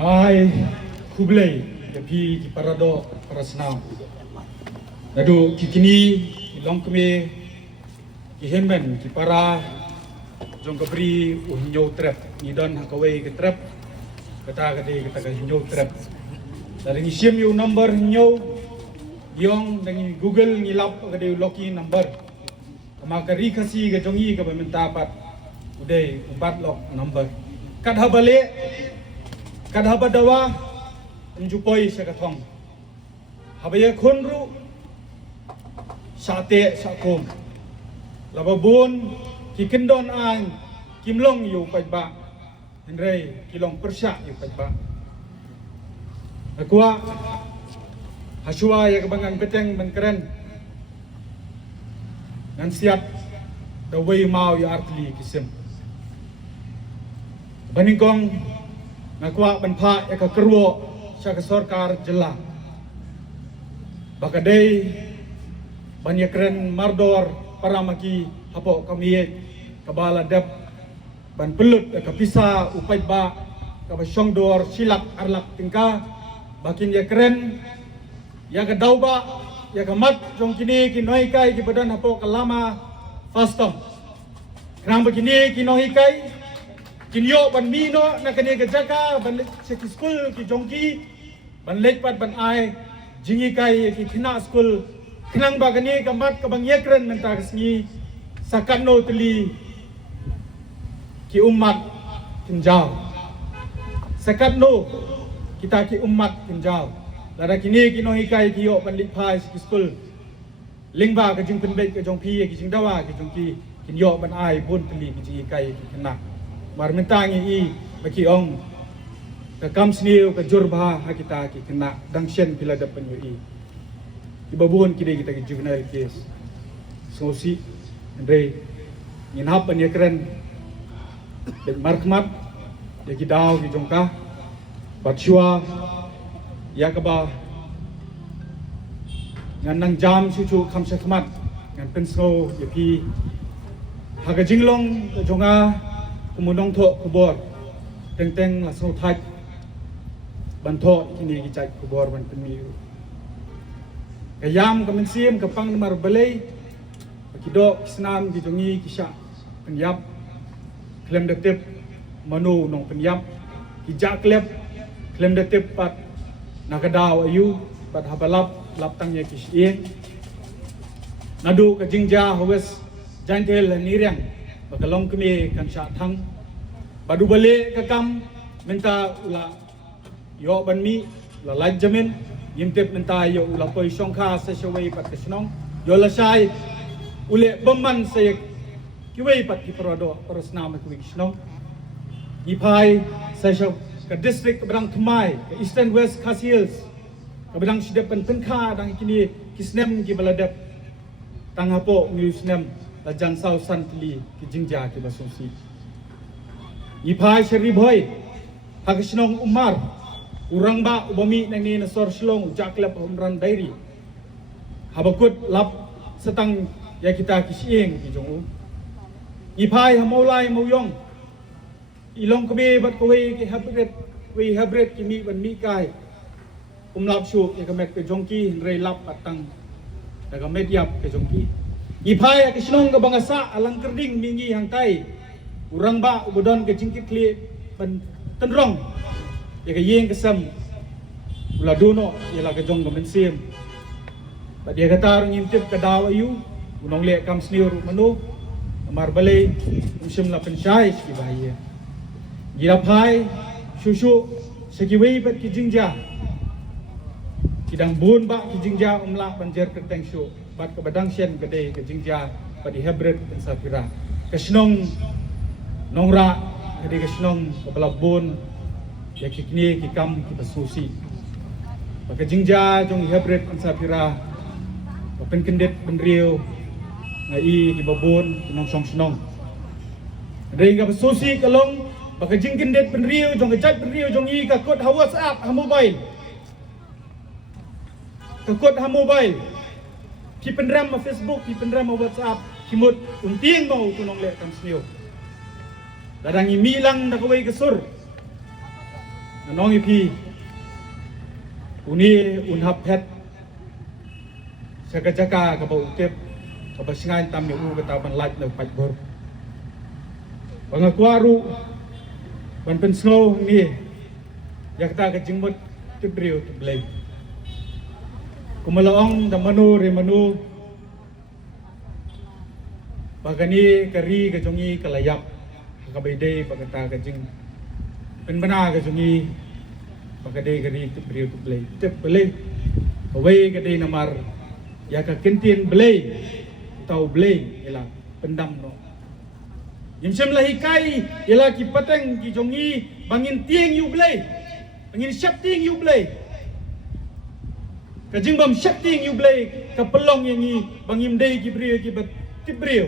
Ngai kublai tapi ki parado parasnam. Nadu kikini ilong kami ki hemen ki para jong kabri uhinyo trap ni don hakawai ke trap kata ka hinyo trap. Dari ni sim yu number hinyo yong dengan Google ngilap kade loki number. Kamakari kasi ke jongi ka minta pat uday ubat lock number. Kadha bale kadha badawa njupoi sekatong. Habaya khonru sate sakom. Lababun kikendon ang kimlong yu pajba. Henry kilong persya yu pajba. Akwa hasua ya kebangan beteng menkeren. Ngan siap dawai mau ya artli kisim. Baningkong ngakwa banpa ya kekerwo sa sorkar jela. Bakadai banyakren mardor para maki hapo kami kabala dep ban pelut kapisa upai ba kabasyong dor silak arlak tingka bakin ya keren ya kedau ba ya kamat jong kini kinoi kai ki badan hapo kalama fastom kenang begini kinoi kai kinyo ban mino na kani gajaka ban seki school ki jongki ban lekpat ban ai jingi kai ki kina school kenang ba kani kamat kabang yekren menta kesni sakano teli ki umat kinjau sakano kita ki umat kinjau lada kini kino hikai ki yo panlit pai ki school lingba ka jing penbek ka jong pi ki jing dawa ki jong ki kin yo ban ai bun teli ki jing hikai ki kena mar mentangi i baki ong ka kam sniu ka jurba ha kita ki kena dangshen pila dapan yo i ibabun kide kita ki juvenile case sosi andre nginap an yakren ben markmat ya ki daw ki jongka batshua yakaba ngan nang jam chuchu khamsa khmat ngan penso yapi haga jinglong jonga kumunong tho kubor teng teng la so thai ban tho kini ki chai kubor ban pemiu kayam kamen sim kapang mar balai kido snam ki jongi kisha penyap klem detep manu nong penyap ki jaklep klem detep pat nakadaw ayu pat habalap lap tangnya kisien nadu ka jingja howes jantel niriang bakalong kami kan sha thang badu bale ka kam menta ula yo banmi la lajjamin yimtep menta yo ula poi songkha sa shawai pat kisnong yo la sai ule bomman sayek kiwei pat ki parado parasnam ki kisnong ipai sa shaw ke district keberang Kemai, ke Eastern West Khas Hills, keberang sidepan Tengka dan kini kisnem ki baladap tanghapo new snem lajan South Santli ki jingja ki basosi. Ipai Sherry Boy, Hakisnong Umar, urang ba ubami nang ni nasor slong jaklap umran dairi. Habakut lap setang ya kita kisieng ki jongu. Ipai hamolai moyong ilong kami bat kowe ki hybrid ki mi ban mi kai lap shu ya kamet ke jongki rei lap patang daga mediap ke jongki ipai ke snong ke bangasa alang kerding mingi hang tai urang ba ubodon ke jingkit kli ban tenrong ya ke yeng kesam ula dono ya la ke jong ke mensim ba dia kata ngintip ke daw ayu unong le kam sniur manu amar balai musim la pensyai ki bahaya Girapai, susu, sekiwei bat kijingja, kidang bun bak kijingja umlah banjer keteng syu, bat kebadang sien gede kijingja bat di hybrid dan safira, kesnong nongra gede kesnong kepala bun, ya kikni kikam kita susi, bat kijingja jong hybrid dan safira, bapen kendet benriu, ngai di babun kinong song senong, ada hingga susi kalong baka jingkin det penriu jong kejat penriu jong i ka kod ha WhatsApp ha mobile ka kod ha mobile ki penram ma Facebook ki penram ma WhatsApp ki mut unting mau kunong le kam snio dadang i milang na kawai kesur น้องอีพีอุนี้อุณหับเพชรสกัดจักรกับอุเทปกับสิ่งที่ทำอยู่กับตาบันไลท์ในปัจจุบันบางกว่ารู้มันเป็นสโนว์นี่อยากตากระจิงหมดที่เปรี้ยวที่เปล่งกุมละองดำมนูเรมนูบางนี้กะรีกะจงีกะละยับกะใบเดย์บางตากระจิงเป็นบรรณากะจงีบางเดย์กะรีที่เปรี้ยวที่เปล่งที่เปล่งเอาไว้กะเดย์นามารอยากกินเตียนเปล่งเต่าเปล่งเวลาเป็นดำเนาะยิ่งเชื่อมละหิไก่เวลากิปะเต็งกิจงีบางยินเตียงอยู่เปล่งบางยินชับเตียงอยู่เปล่งกะจิงบางชับเตียงอยู่เปล่งกะปลองอย่างนี้บางยินเดย์กิเปรี้ยวกิบัดที่เปรี้ยว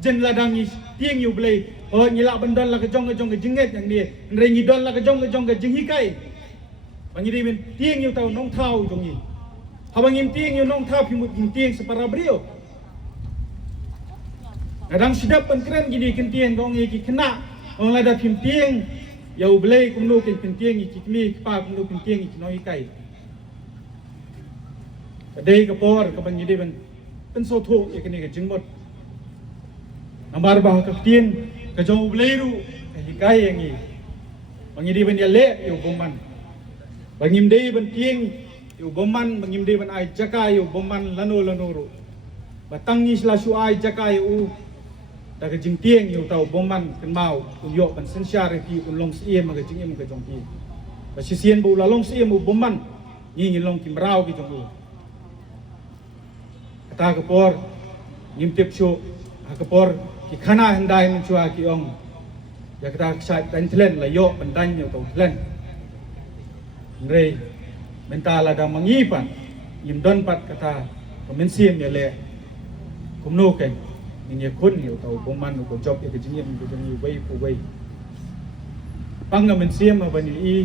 jen ladang ni tiang you boleh oh nyilak bendan lah kejong ke jenget yang dia rengi don lah kejong ke jengi kai bang ni ben tiang you tahu nong thau jong ni habang im tiang you nong thau pimut im tiang separa beliau kadang sedap pen keren gini kentiang gong ni ki kena ong lada pim tiang ya boleh kumno ken tiang ni ki mi pa kumno ken tiang ni noi kai kadai ke por ke bang ni ben so tho ya kene ke jengmot Nambar bah kapten kejauh beliru hikai yang ini, bangim di benda le you boman, bangim di benda tiang you boman, bangim di benda ay jakai you boman lanu ru, batang ni selasu ay jakai you, dah kejing tiang you tahu boman kenmau, uyok kan sensyar pi long siem ke jingim ke jong pi, basisian bu long siem bu boman, ni long kimrau ke jong u, kata kepor, ngimtip show, kepor ki khana hendai menchua ki ong ya kata ksat dan tlen la yo pendan yo to tlen re mentala da mangipan yim don pat kata pemensim ya le kumno ken ni kun yo to boman ko job ya kejingin ko jengi wei pu wei pang na mensim abani i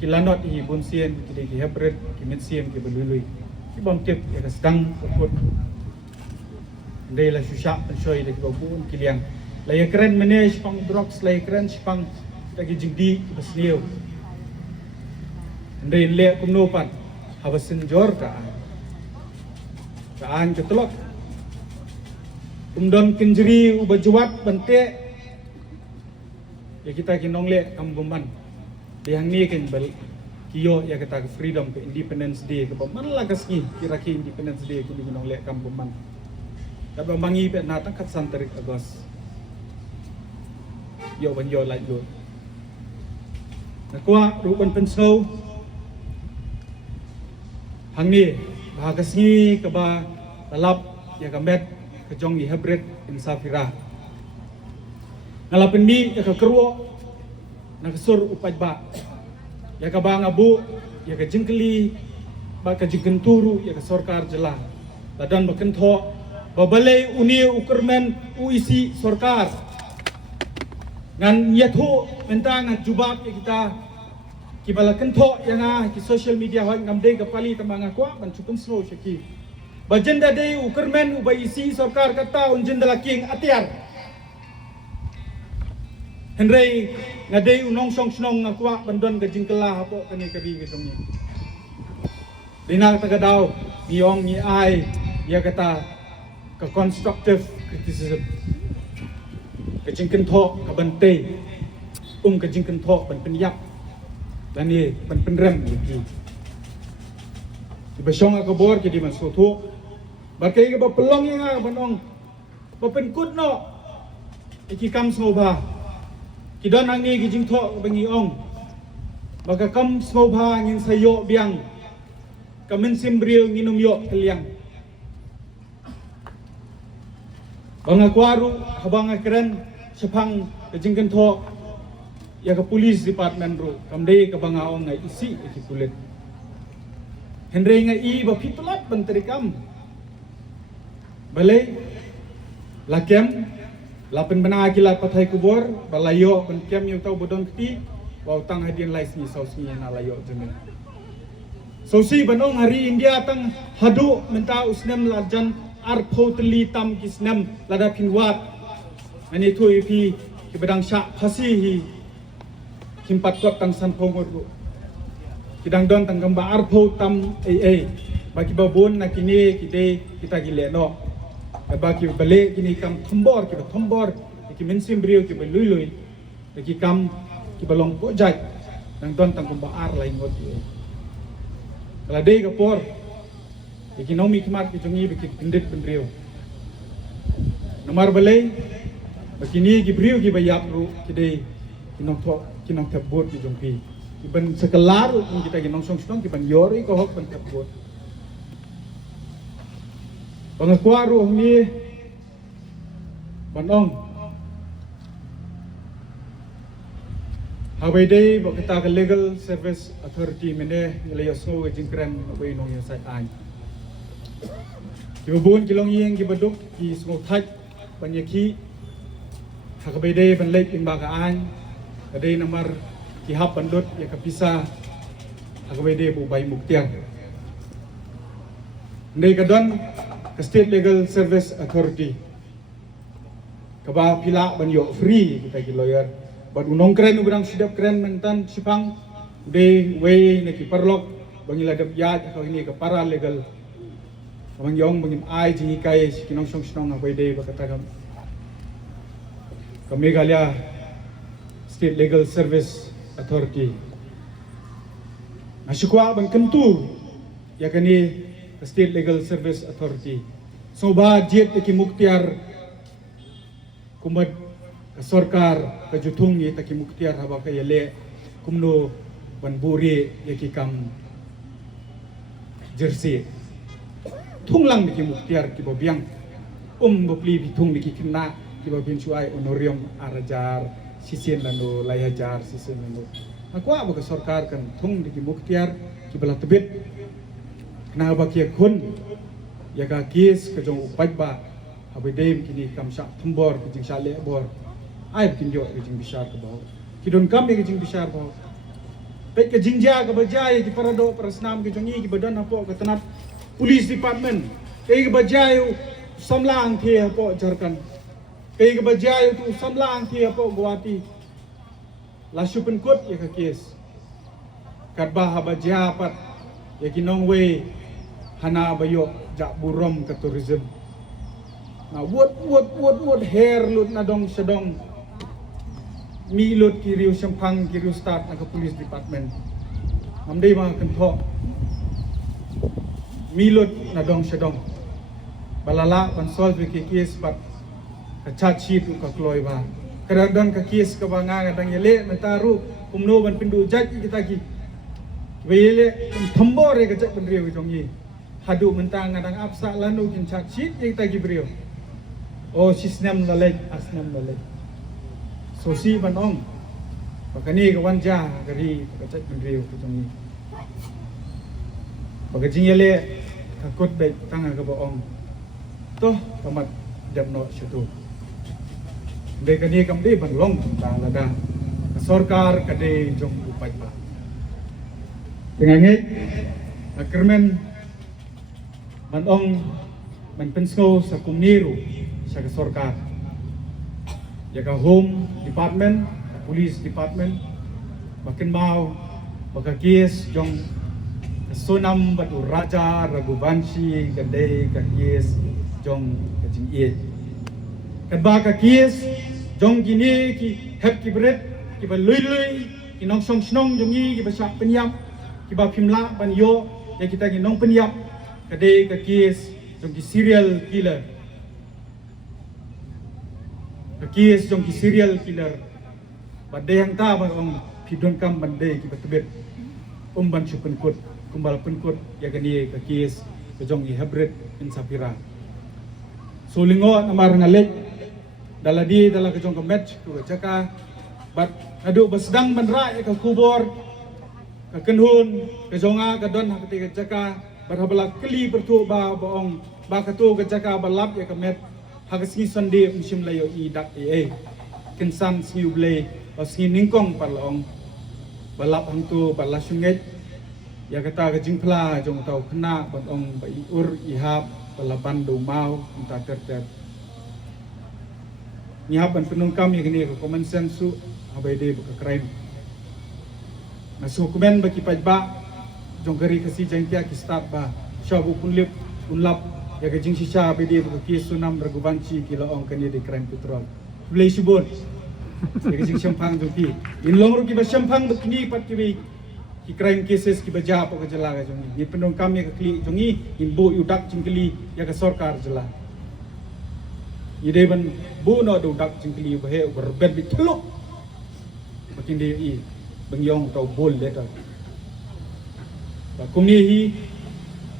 ki lanot i bun sien ki hebret ki mensim ki belului ki bom tip ya sedang put Day la susah pensoi lagi babun kiliang. Laya keren manage pang drugs, laya keren pang lagi jingdi besniu. Day le kumno pan hawasin jor kaan ketelok. Kumdon kinjeri ubajwat bante. Ya kita kinong le kambuman. Yang ni kan bal kiyo ya kita freedom ke Independence Day ke paman lagas ni kira-kira Independence Day ku kinong le kambuman. Tapi mangi pe na tang kat santarik agos yo ban yo lai yo na kwa ru ban pen snow hang ni bahagas ni ke ba talap ya kamet ke jong ni hybrid in safira ngalapen mi ya ke kruo na kesur upaj ba ya ka ba ngabu ya ke jingkeli ba ke jingkenturu ya ke sorkar jela ladan baken tho Babalai uni ukurmen uisi sorkar ngan yathu mentang ngan jubab kita kibala kento yang ki social media hoi ngamde kapali tamanga kwa ban cukun slow shaki bajenda dei ukurmen ubaisi sorkar kata unjenda laking atiar henrei ngadei unong song snong ngakwa bandon ke jingkela hapo kani kari ke jongni dinang tagadau niong ni ai ya kata ke constructive criticism ke jingken tho ke bante ke jingken tho ban penyap dan ni ban penrem ni di besong ke bor ke di masuk tho barkai ke pelong yang banong ba penkut no iki kam smoba ki don ang ni ke jing tho bangi ong baka kam smoba ngin sayo biang kamen simbril nginum yo keliang banga kwaru habanga keren sepang kejingkan tho ya ke police department ro kamde ke banga ong ngai isi ki kulit henry ngai i ba pitlat benterikam balai lakem lapen bana akilat pathai kubor balayo ben kem yu tau bodon kti wa tang hadin lais ni sausi na layo jemen sausi banong hari India tang hadu menta usnem lajan arpotli tam kisnem lada pinwat ani tu ipi ki bedang syak phasi hi kimpat kot tang san pongor ru kidang don tang gamba arpo tam bagi babon na kini kita gile no bagi bale kini kam thombor ki mensim brio ki belui ki kam ki balong po jai dang don tang gamba ar lain ngot kala dei kapor ki nomi kimat ki jongi ki pindet brio nomor bale bakini ki brio ki bayap ru ki dei kinong tabot ki jongpi iban sekelar kung kita ginong song kiban yori ko hok ban tabot pangakwaru ni banong habai dei bo kita ka legal service authority mene ngelayo so jingkran abai nong yasai ai kibun kilong yeng kibaduk ki smo thaj panyaki hakabai dei ban lek in baka ai kadai namar kihap bandot ya kapisa agawede bu bai muktiar ndai kadon ke State Legal Service Authority kaba pila banyo free kita ki lawyer bad unong kren ugrang sidap kren mentan sipang de way neki parlok bangila dap ya ka ini ka para legal bang yong bangim ai jingi kai kinong song agawede bakata ka Meghalaya State Legal Service Authority. Nasyukwa bang kentu ya kani State Legal Service Authority. So ba jet ki muktiar kumad ka sarkar ka jutung ni taki muktiar haba ka yele kumno ban buri ya ki kam jersey. Thunglang ki muktiar ki bobiang bopli bitung ki kena ki babin suai honorium arajar sisen lando layajar sisen lando aku apa ke sarkar kan thung di muktiar ki bala tebet kena ba ki kun ya ka kis ke jong upai ba abai dem kini kam sak thambor ki jing sale bor ai kin jo ki jing bisar ke baw ki don kam ki jing bisar baw pe ke jing ja ke bajai ki parado prasnam ki jongi ki badan apo ke tenat police department ke bajai samlang the apo jarkan kay kabajay tu samlang ti apo guwati lasupen kot ya ka kes kadba habajya pat ya kinong way hana bayo ja burom ka tourism na wot hair lut na dong sedong milot kiriu sampang kiriu start na ka police department amdei mga kentho milot na dong sedong balala pan solve ki kes pat kacat sheet ka kloy ba kadang ka kies ka banga ngadang yele mataru umno ban pindu jaj kita ki wele thambor re kacak pendriu jongi hadu mentang ngadang apsa lanu kin chat sheet kita ki brio oh sistem lalek asnam lalek so si ban ong bakani ka wanja gari kacak pendriu jongi bagajing yele ka kot dai tanga ka boong toh kamat jamno situ de kani kam de ban long ta lada sarkar kade jong upai ba tengange akermen man ong man pensgo sa kumniru sa sarkar ya ka home department police department makin mau baka kies jong sunam batu raja ragubansi kade ka kies jong kajing iet kadba ka kies jong gini ki hep ki bret ki ba lui ki nong song snong jongi ki ba sak penyam ki ba phimla ban yo ya kita ki nong penyam kade ka kies jong ki serial killer ka kies jong ki serial killer bade hang ta ba ong pidon kam bande ki ba tebet ban chupen kot kumbal penkut ya gani ka kies ka jong i hebret in sapira so lingo namar ngalek daladi dala kejong ke match ku jaka bat adu basdang banra ka kubor ka kenhun ka jonga ka don hakati ka jaka barhabala keli pertu ba boong ba ka tu ka jaka balap ya ka met hagasni sande musim layo i dak kensan sni uble sni ningkong parlong balap hang tu balasunget ya kata ka jingpla jong tau kena boong ba ur ihap balapan do mau entah tertep nyihapan penungkam yang ini ke common sense su abai de buka crime Nasukumen bagi pajba jong kari kasi jengkia ki start ba shabu punlip punlap ya ke jing shisha bidi ki sunam ragubanci ki laong kani de crime petrol blai subon ya ke jing shampang jong ki in long ki ba shampang bekini pat ki crime cases ki baja apa ke jela ga jong ni pendong kami ke kli jong in bu udak jingkli ya ke sarkar jela ide ban bu no udak jingkli ba he berbet bitluk makin dia bengyong tau bol letak. Kumni hi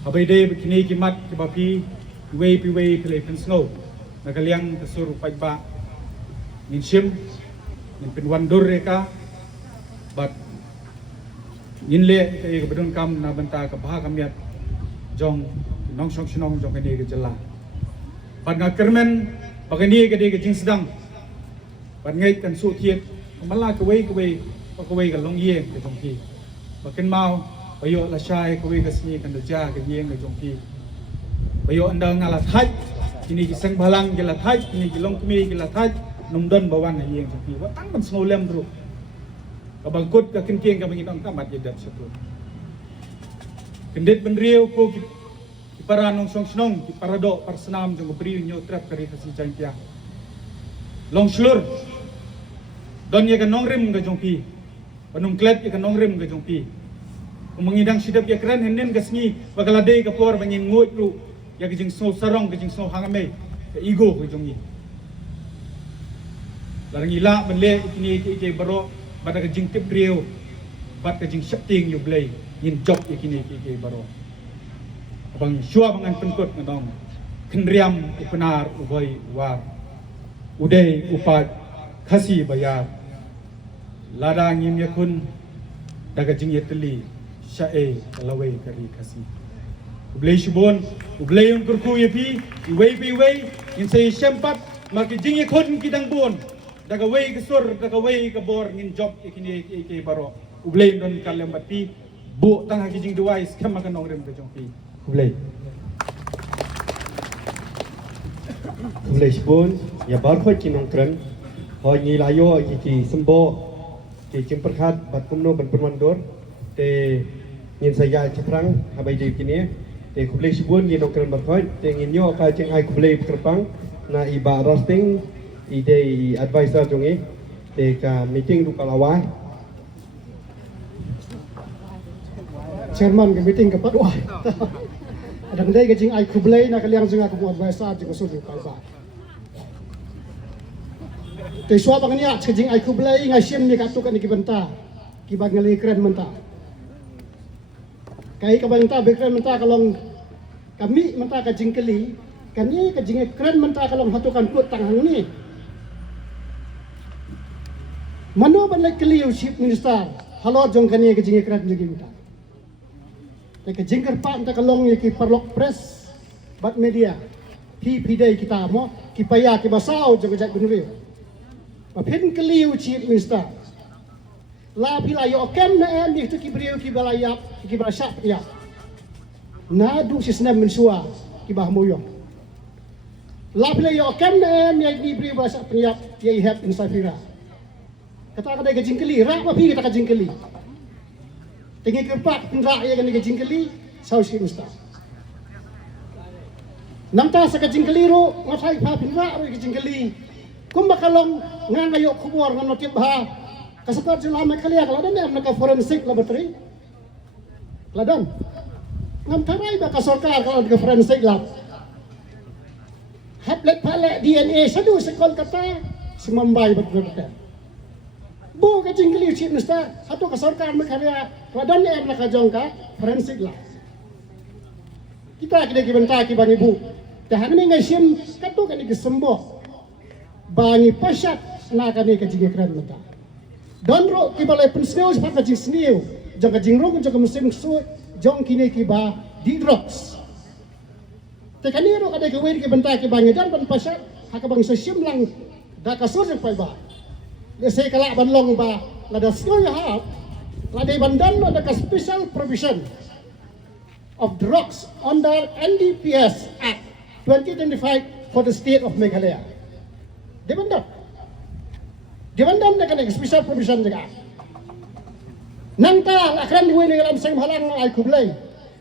abai dei begini kimat kebapi wei pilih pensno nakaliang kasur pajba nin sim nin penwandur reka bat nin le ke bedon kam na banta ka bah kamiat jong nong song sinong jong kani ke jela bat ngakermen bagani ke de ke jing sedang bat ngai kan su thiet mala ke wei ka long ye ke jong ki baken mau bayo la shai ko we kasni kan ja ke yeng ke jong ki bayo andang na la thai kini ki sang balang ke la thai kini ki long kmi ke la thai num don bawan na yeng jong ki wa tang man sno lem ru ka bangkut ka kin kieng ka bangin ong tamat ye dat satu kendet ben rieu ko ki para nong song snong ki para do par senam jong beri nyo trap kari kasi jangkia long slur don ye ka nong rim ke jong ki panung klet ye ka nong rim ke jong ki mengidang sidap ya keren henen gasngi bagalade ka por bangin ngot ru ya kijing so sarong kijing so hangame ka ego ko jongi larang ila benle kini ke baro bada kijing tip riu bat kijing shapting yu blai yin job kini ke baro abang shua bangan pengkot ngadong kenriam upenar uboi war udai upat khasi bayar ladang yim yakun daga jing yetli syae kalawai kari kasi ublay shubon ublay yung kurku yapi iway in say syempat maki jingi kon kidang bon daga way kasur daga way kabor ngin job ikini ke baro ublay don kalem bati bu tang haki jing device kam makan nong rem ke jongpi ublay shubon ya bar khoi kinong tren hoi ngi layo iki sembo ki jimperkhat bat kumno ban permandor te ngin saya ceprang habai di kini te kublai sibun ngin okran barkhoi te ngin yo ka cheng ai kublai kerpang na iba roasting ide advisor jongi te ka meeting du kalawai chairman ke meeting ke patwai adang dai ke jing ai kublai na kaliang jing aku advisor jing usul kai ba te swa bang ni ak jing ai kublai ngai sim ni ka tu kan ki benta ki bang ngali keren menta kai ka bang ta bekren menta kalong kami menta ka jingkeli kani ka jing keren menta kalong hatukan put tang hang ni mano ban like keli chief minister halo jong kani ka jing keren lagi menta ka jing kerpa menta kalong ki parlok press bat media pi dai kita mo ki paya ki basau jong jat gunri ma pin keli chief minister la pila yo kem na em ni tu ki brio ki balayap ki barasap ya na du sistem mensua ki bah moyo la pila yo kem na em ni brio barasap ya ye have in safira kata kada ke jingkeli ra ma pi kata ke jingkeli tingi kerpak pinra ye kan ke jingkeli sau si musta namta sa ke jingkeli ro ngasai pa pinra ro ke jingkeli kumbakalong ngan ayo kubor ngan notip ha kasapar jela mekalia kaladan yang mereka forensik laboratory kaladan ngam tarai ba kasorkar kalau ke forensik lab haplet pale DNA sadu sekol kata semambai betul bu ka jingkeli chip nesta satu kasorkar mekalia kaladan yang mereka jongka forensik lab kita kena kibenta ki bang ibu tahan ni ngai sim katu kan ki sembo bangi pasyat na kan ni ka jingkran mata don ro ki balai pensneu sepat ka jing sneu jong ka jing ro jong ka musim su jong kini ki ba di drugs te kaniro kada ke wer ki benta ki bangi dan ban pasat ha ka bang sesim lang da ka sur pai ba le se kala ban long ba la da sneu ya ha la de bandan ada ka special provision of drugs under NDPS Act 2025 for the state of Meghalaya de bandan na kana special provision jaga Nangka akran diwe ni alam seng halang ay kublay.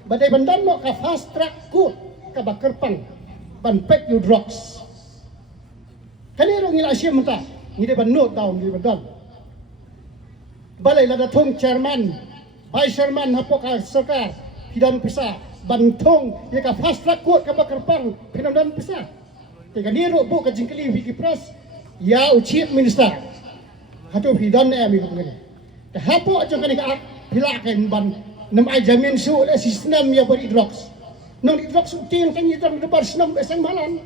Badai bandan no ka fast track court ka bakerpang ban pek you drugs. Kaniro ngila asyam menta ngide ban note down ngide bandan. Balai lada thong chairman, vice chairman hapo ka sarkar hidan pisa bantong ya ka fast track court ka bakerpang pinamdan pisa. Teka niro bu ka jingkali wiki press ya chief minister. Hato hidan na ami ko ngene. Hapo aja kan ka hilakan ban nam ay jamin su le sistem ya beri drugs. Nang di drugs utin kan yitang debar senam esang malan.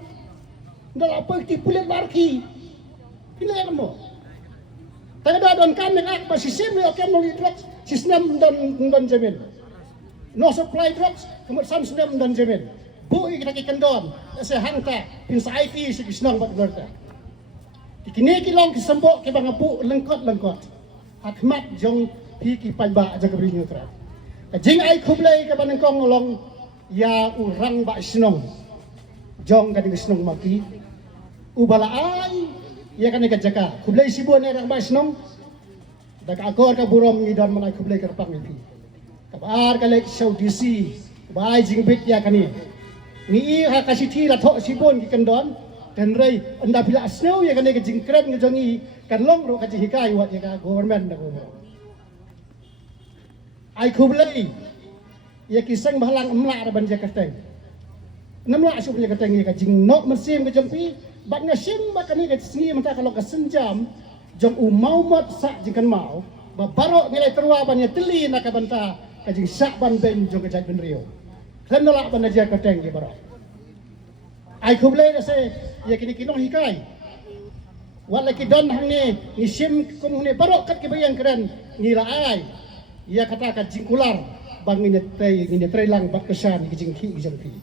Ndal apa ti pulet barki. Pila mo. Taga don kan nak ba sistem ya kan no drugs sistem dan jamin. No supply drugs kemudian sam sistem dan jamin. Bu kita kendon se hangta pin society si kisnang bat berta. Kini kilong kisembok ke bangapu lengkot. Hakmat jong piki palba aja kebri nyutra. Jing ai kublai ke banengkong long ya urang ba snong. Jong kading snong maki. Ubala ai ya kan ka jaka. Kublai sibon orang ba snong. Dak akor ka burom ngidan manai kublai ka pang ipi. Kabar ka lek saudisi. Bai jing bit ya kani. Ni ha kasiti la tho sibon ki kendon. Dan rai anda bila snow ya kan ka jingkret ngejongi kan long ro ka jihikai wat ya ka government na ko. Ai kublai ya kisang bahalang emla ban ja kateng. Namla asu punya kateng ya ka jing nok mesim ka jampi bat ngasim bat kani ka singi menta kalau ka senjam jong umau mat sa jingkan mau ba barok nilai terwa ban ya teli na ka banta ka jing sak ban ben jong ka jat ben rio. Kan nolak ban ja kateng ya barok. Ai kublai da se ya kini kinong hikai. Wala ki don hang ni sim kum ni barok kat ki bayang keren ngira ai. Ya kata ka jingkular bang ini tray lang bak kesan ki jingki jingki.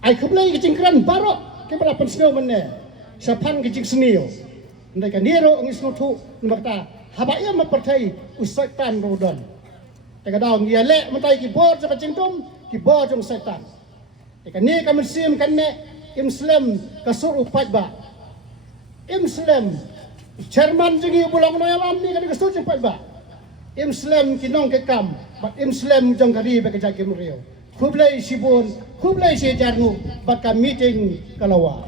Ai kublai ki jingkran barok ke bala pensno menne. Sapan ki jing senio. Ndai ka niro ngis nutu numakta habaya mapertai usaitan rodon. Teka daw ngia le matai ki bor sa jingtum ki bor jong setan. Teka ni ka mesim kan ne Islam kasur upat ba. Islam chairman jengi bulang no yalam ni kan kasur upat ba. Islam kinong kekam, but Islam jong kari ba kajak kimrio. Kublai sibon, kublai sejarnu, baka meeting kalawa.